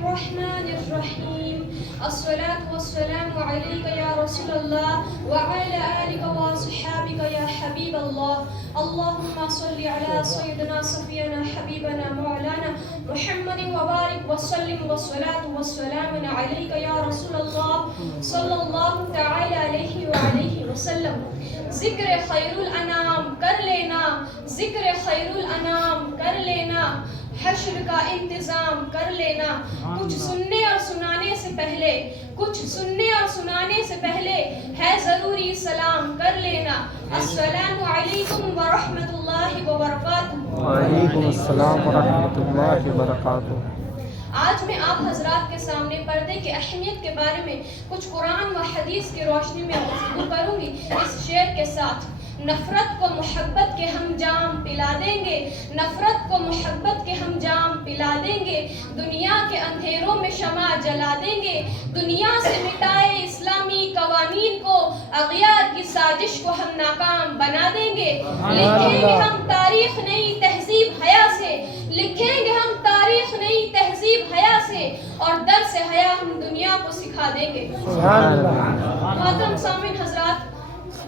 الرحمن الرحيم الصلاة والسلام عليك يا رسول الله وعلى آلك وصحابك يا حبيب الله اللهم صل على سيدنا صفينا حبيبنا مولانا محمد وبارك وسلم والصلاة والسلام عليك يا رسول الله صلى الله تعالى عليه وعليه وسلم ذکر خیر الانام کر لینا ذکر خیر الانام کر لینا حشر کا انتظام کر لینا کچھ سننے اور سنانے سے پہلے ہے ضروری سلام کر لینا السلام علیکم ورحمۃ اللہ وبرکاتہ وعلیکم السلام ورحمۃ اللہ وبرکاتہ آج میں آپ حضرات کے سامنے پردے کی اہمیت کے بارے میں کچھ قرآن و حدیث کی روشنی میں گفتگو کروں گی اس شعر کے ساتھ نفرت کو محبت کے ہم جام پلا دیں گے نفرت کو محبت کے ہم جام پلا دیں گے دنیا کے اندھیروں میں شمع جلا دیں گے دنیا سے مٹائے اسلامی قوانین کو اغیار کی سازش کو ہم ناکام بنا دیں گے لکھیں گے ہم تاریخ نئی تہذیب حیا سے لکھیں گے ہم تاریخ نئی تہذیب حیا سے اور درس حیا ہم دنیا کو سکھا دیں گے محترم سامعین حضرات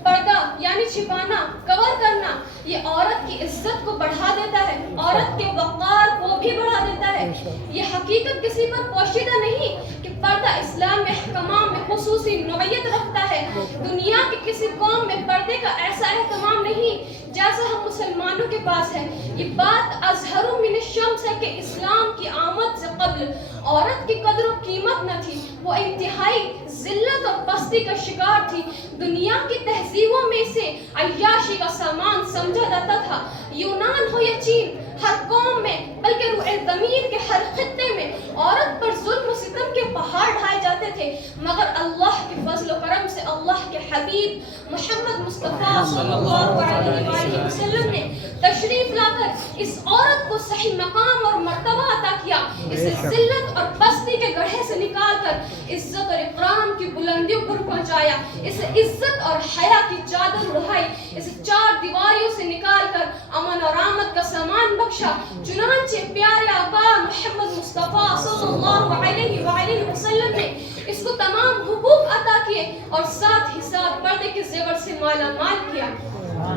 پردہ یعنی چھپانا کور کرنا یہ عورت کی عزت کو بڑھا دیتا ہے عورت کے وقار کو بھی بڑھا دیتا ہے یہ حقیقت کسی پر پوشیدہ نہیں کہ پردہ اسلام میں احکام میں خصوصی نوعیت رکھتا ہے دنیا کی کسی قوم میں پردے کا ایسا اہتمام نہیں جیسا ہم مسلمانوں کے پاس ہے یہ بات اظہر من الشمس ہے کہ اسلام کی آمد سے قبل عورت کی قدر و قیمت نہ تھی وہ انتہائی ذلت اور پستی کا شکار تھی دنیا کی تہذیبوں میں سے عیاشی کا سامان سمجھا جاتا تھا یونان ہو یا چین ہر قوم میں بلکہ روح زمین کے ہر خطے میں عورت پر ظلم و ستم کے پہاڑ ڈھائے جاتے تھے مگر اللہ کے فضل و کرم سے اللہ کے حبیب محمد مصطفیٰ صلی اللہ علیہ وآلہ وسلم نے تشریف لا کر اس عورت کو صحیح مقام اور مرتبہ عطا کیا اسے ذلت اور پستی کے گڑھے سے نکال کر عزت اور اکرام کی بلندیوں پر پہنچایا اسے عزت اور حیا کی چادر اڑھائی اسے چار دیواریوں سے نکال کر امن اور آمد کا سامان بخشا چنانچہ پیارے آقا محمد مصطفیٰ صلی اللہ علیہ وآلہ وسلم نے اس کو تمام حقوق عطا کیے اور ساتھ ہی ساتھ پردے کے زیور سے مالا مال کیا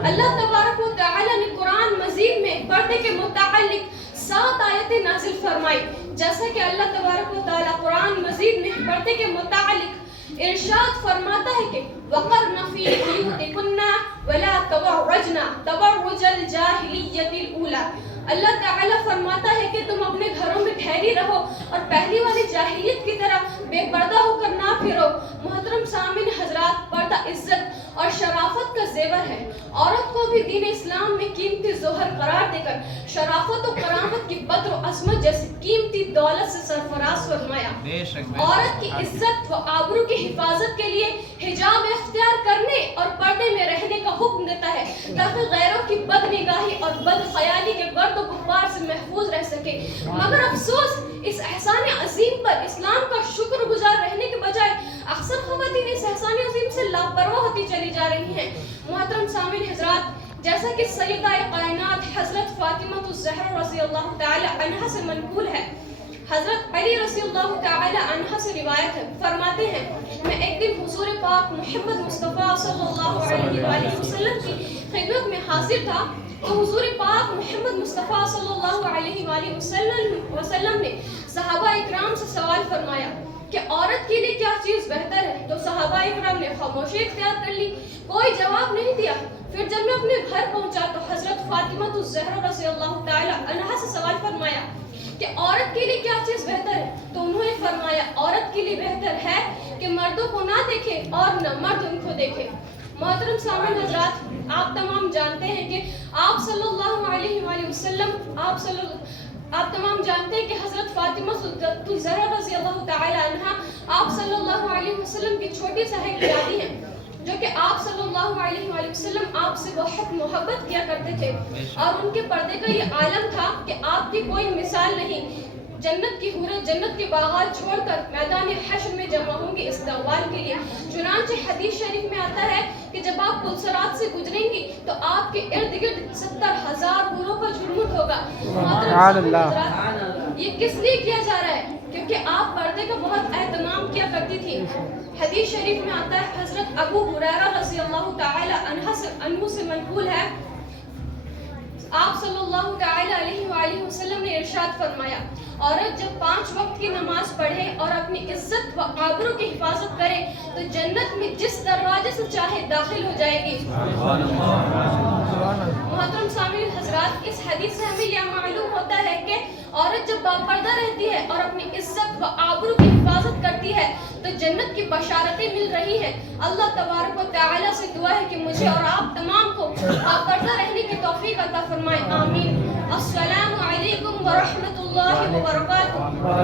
اللہ تبارک و تعالی نے قرآن مزید میں پردے کے متعلق 7 آیتیں نازل فرمائی جیسا کہ اللہ تبارک و تعالی قرآن مزید میں پردے کے متعلق ارشاد فرماتا ہے کہ وَقَرْنَ فِي بُيُوتِكُنَّ وَلَا تَبَرَّجْنَ تَبَرُّجَ الْجَاهِلِيَّةِ الْأُولَى اللہ تعالیٰ فرماتا ہے کہ تم اپنے گھروں میں ٹھہری رہو اور پہلی والی جاہلیت کی طرح بے پردہ ہو کر نہ پھرو محترم سامعین حضرات پردہ عزت اور شرافت کا زیور ہے عورت کو بھی دین اسلام میں قیمتی زوہر قرار دے کر شرافت و کرامت کی بدر و عظمت جیسی قیمتی دولت سے سرفراز فرمایا عورت کی عزت و آبرو کی حفاظت کے لیے حجاب اختیار کرنے اور پردے میں رہنے کا حکم دیتا ہے تاکہ غیروں کی بد نگاہی اور بد خیالی کے گرد و غبار سے محفوظ رہ سکے مگر افسوس اس احسان عظیم پر اسلام کا شکر گزار رہنے کے بجائے اکثر خواتین اس احسان عظیم سے لاپرواہ ہوتی چلی جا رہی ہیں محترم سامعین حضرات جیسا کہ سیدہ کائنات حضرت فاطمہ الزہرا رضی اللہ تعالی عنہا سے منقول ہے حضرت علی رضی اللہ تعالی عنہ سے روایت ہے فرماتے ہیں میں ایک دن حضور پاک محمد مصطفیٰ صلی اللہ علیہ وآلہ وسلم کی خدمت میں حاضر تھا تو حضور پاک محمد مصطفیٰ صلی اللہ علیہ وآلہ وسلم نے صحابہ اکرام سے سوال فرمایا کہ عورت کے لیے کیا چیز بہتر ہے تو صحابہ اکرام نے خاموشی اختیار کر لی کوئی جواب نہیں دیا پھر جب میں اپنے گھر پہنچا تو حضرت فاطمہ الزہرا رضی اللہ تعالی عنہا سے سوال فرمایا کہ عورت کے لیے کیا چیز بہتر ہے تو انہوں نے فرمایا عورت کے لیے بہتر ہے کہ مردوں کو نہ دیکھے اور نہ مرد ان کو دیکھے محترم سامعین حضرات آپ تمام جانتے ہیں کہ آپ صلی اللہ علیہ وآلہ وسلم آپ تمام جانتے ہیں کہ حضرت فاطمہ الزہرا رضی اللہ تعالی عنہا آپ صلی اللہ علیہ وسلم کی چھوٹی صاحبزادی ہیں جو کہ آپ صلی اللہ علیہ وآلہ وسلم آپ سے بہت محبت کیا کرتے تھے اور ان کے پردے کا یہ عالم تھا کہ آپ کی کوئی مثال نہیں جنت کی حوریں جنت کے باغات چھوڑ کر میدان حشر میں جمع ہوں گے استقبال کے لیے چنانچہ حدیث شریف میں آتا ہے کہ جب آپ پلسرات سے گزریں گی تو آپ کے ارد گرد 70,000 حوروں کا جھرمٹ ہوگا یہ کس لیے کیا جا رہا ہے کیونکہ آپ پردے کا بہت اہتمام کیا کرتی تھی. حدیث شریف میں آتا ہے, حضرت ابو ہریرہ رضی اللہ تعالی عنہ سے منقول ہے, آپ صلی اللہ تعالی علیہ وآلہ وسلم نے ارشاد فرمایا, عورت جب 5 وقت کی نماز پڑھے اور اپنی عزت و آبرو کی حفاظت کرے تو جنت میں جس دروازے سے چاہے داخل ہو جائے گی. محترم سامعین حضرات, اس حدیث سے ہمیں یہ معلوم ہوتا ہے کہ عورت جب باپردہ رہتی ہے اور اپنی عزت و آبرو کی حفاظت کرتی ہے تو جنت کی بشارتیں مل رہی ہیں. اللہ تبارک و تعالی سے دعا ہے کہ مجھے اور آپ تمام کو باپردہ رہنے کی توفیق عطا فرمائے. آمین. السلام علیکم ورحمۃ اللہ وبرکاتہ.